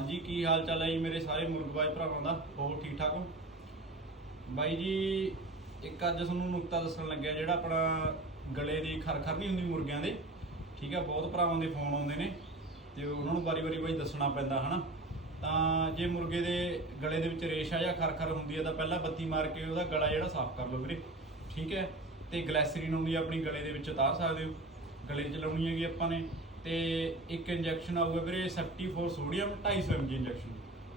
ਹਾਂਜੀ, ਕੀ ਹਾਲ ਚਾਲ ਹੈ ਜੀ ਮੇਰੇ ਸਾਰੇ ਮੁਰਗਬਾਜ਼ ਭਰਾਵਾਂ ਦਾ? ਹੋਰ ਠੀਕ ਠਾਕ ਹੋ? ਬਾਈ ਜੀ, ਇੱਕ ਅੱਜ ਤੁਹਾਨੂੰ ਨੁਕਤਾ ਦੱਸਣ ਲੱਗਿਆ ਜਿਹੜਾ ਆਪਣਾ ਗਲੇ ਦੀ ਖਰਖਰ ਨਹੀਂ ਹੁੰਦੀ ਮੁਰਗਿਆਂ ਦੇ। ਠੀਕ ਹੈ, ਬਹੁਤ ਭਰਾਵਾਂ ਦੇ ਫੋਨ ਆਉਂਦੇ ਨੇ ਤੇ ਉਹਨਾਂ ਨੂੰ ਵਾਰੀ-ਵਾਰੀ ਬਾਈ ਦੱਸਣਾ ਪੈਂਦਾ, ਹਨਾ? ਤਾਂ ਜੇ ਮੁਰਗੇ ਦੇ ਗਲੇ ਦੇ ਵਿੱਚ ਰੇਸ਼ਾ ਜਾਂ ਖਰਖਰ ਹੁੰਦੀ ਹੈ ਤਾਂ ਪਹਿਲਾਂ ਬੱਤੀ ਮਾਰ ਕੇ ਉਹਦਾ ਗਲਾ ਜਿਹੜਾ ਸਾਫ਼ ਕਰ ਲਓ ਵੀਰੇ। ਠੀਕ ਹੈ, ਤੇ ਗਲੈਸਰੀਨ ਆਉਂਦੀ ਹੈ ਆਪਣੀ ਗਲੇ ਦੇ ਵਿੱਚ, ਉਤਾਰ ਸਕਦੇ ਹੋ। ਗਲੇ 'ਚ ਲਾਉਣੀ ਹੈਗੀ ਆਪਾਂ ਨੇ। ਤੇ ਇੱਕ ਇੰਜੈਕਸ਼ਨ ਆਊਗਾ ਵੀਰੇ ਸੈਫਟੀ ਫੋਰ ਸੋਡੀਅਮ 250 mg ਇੰਜੈਕਸ਼ਨ।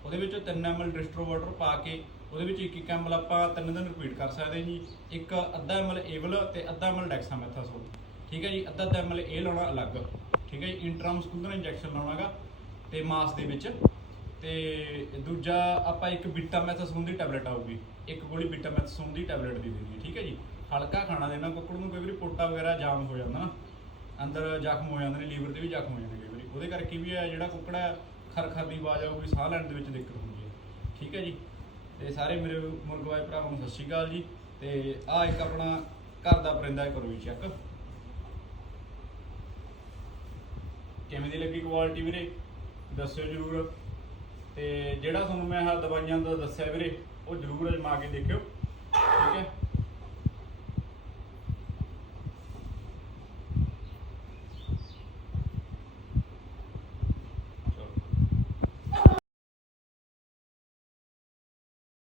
ਉਹਦੇ ਵਿੱਚ 3 ml ਡਿਸਟਰੋ ਵਾਟਰ ਪਾ ਕੇ ਉਹਦੇ ਵਿੱਚ 1 1 ml ਆਪਾਂ ਤਿੰਨ ਦਿਨ ਰਿਪੀਟ ਕਰ ਸਕਦੇ ਜੀ। ਇੱਕ ਅੱਧਾ ml ਏਵਲ ਤੇ ਅੱਧਾ ml ਡੈਕਸਾਮੈਥਾਸੋਲ ਠੀਕ ਹੈ ਜੀ, ਅੱਧਾ ਅੱਧਾ ml ਇਹ ਲਾਉਣਾ ਅਲੱਗ। ਠੀਕ ਹੈ ਜੀ ਇੰਟਰਾਮਸਕੂਲਰ ਇੰਜੈਕਸ਼ਨ ਲਾਉਣਾਗਾ ਤੇ ਮਾਸ ਦੇ ਵਿੱਚ। ਤੇ ਦੂਜਾ ਆਪਾਂ ਇੱਕ ਬੀਟਾਮੈਥਾਸੋਨ ਦੀ ਟੈਬਲੇਟ ਆਊਗੀ। ਇੱਕ ਗੋਲੀ ਬੀਟਾਮੈਥਾਸੋਨ ਦੀ ਟੈਬਲੇਟ ਦੀ ਦੇਣੀ ਹੈ। ਠੀਕ ਹੈ ਜੀ, ਹਲਕਾ ਖਾਣਾ ਦੇਣਾ, ਕੁੱਕੜ ਨੂੰ ਕਈ ਵਾਰੀ ਪੋਟਾ ਵਗੈਰਾ ਜਾਮ ਹੋ ਜਾਂਦਾ ਨਾ। ਅੰਦਰ ਜ਼ਖਮ ਹੋ ਜਾਂਦੇ ਨੇ ਲੀਵਰ ਤੇ ਵੀ ਜ਼ਖਮ ਹੋ ਜਾਂਦੇ ਕਈ ਵਾਰੀ। ਉਹਦੇ ਕਰਕੇ ਵੀ ਹੈ ਜਿਹੜਾ ਕੁੱਕੜਾ ਹੈ, ਖਰਖਰ ਦੀ ਆਵਾਜ਼ ਆਊਗੀ ਸਾਹ ਲੈਣ ਦੇ ਵਿੱਚ ਦਿੱਕਤ ਹੁੰਦੀ ਹੈ। ਠੀਕ ਹੈ ਜੀ? ਤੇ ਸਾਰੇ ਮੇਰੇ ਮੁਰਗਵਾਏ ਭਰਾਵਾਂ ਨੂੰ ਸਤਿ ਸ਼੍ਰੀ ਅਕਾਲ ਜੀ। ਤੇ ਆ ਇੱਕ ਆਪਣਾ ਘਰ ਦਾ ਪਰਿੰਦਾ ਕਰੋ ਜੀ ਚੈੱਕ ਕਿਵੇਂ ਦੀ ਲੱਗੀ ਕੁਆਲਿਟੀ ਵੀਰੇ? ਦੱਸਿਓ ਜਰੂਰ। ਤੇ ਜਿਹੜਾ ਤੁਹਾਨੂੰ ਮੈਂ ਆਹ ਦਵਾਈਆਂ ਦਾ ਦੱਸਿਆ ਵੀਰੇ ਉਹ ਜਰੂਰ ਅਜਮਾ ਕੇ ਦੇਖਿਓ। ਠੀਕ ਹੈ?